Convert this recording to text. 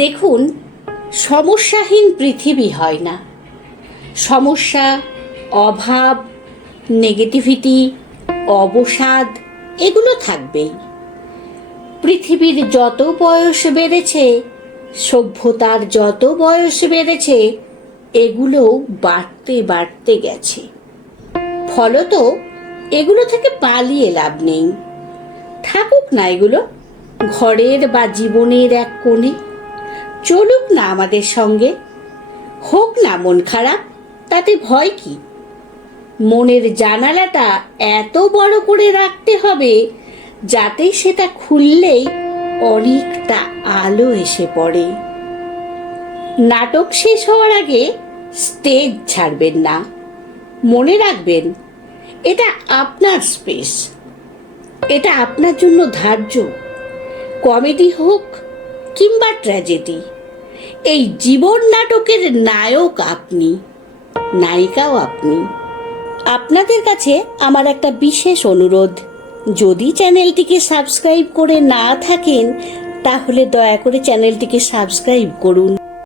দেখুন, সমস্যাহীন পৃথিবী হয় না। সমস্যা, অভাব নেগেটিভিটি অবসাদ, এগুলো থাকবেই। পৃথিবীর যত বয়স বেড়েছে, সভ্যতার যত বয়স বেড়েছে এগুলোও বাড়তে বাড়তে গেছে। ফলত এগুলো থেকে পালিয়ে লাভ নেই। থাকুক না এগুলো, ঘরের বা জীবনের এক কোণে। চলুক না আমাদের সঙ্গে। হোক না মন খারাপ, তাতে ভয় কি? মনের জানালাটা এত বড় করে রাখতে হবে, যাতে সেটা খুললেই অনেকটা আলো এসে পড়ে। নাটক শেষ হওয়ার আগে স্টেজ ছাড়বেন না। মনে রাখবেন, এটা আপনার স্পেস। এটা আপনার জন্য ধার্য। কমেডি হোক কিংবা ট্র্যাজেডি এই জীবন নাটকের নায়ক আপনি, নায়িকাও আপনি। আপনাদের কাছে আমার একটা বিশেষ অনুরোধ। যদি চ্যানেলটিকে সাবস্ক্রাইব করে না থাকেন, তাহলে দয়া করে চ্যানেলটিকে সাবস্ক্রাইব করুন।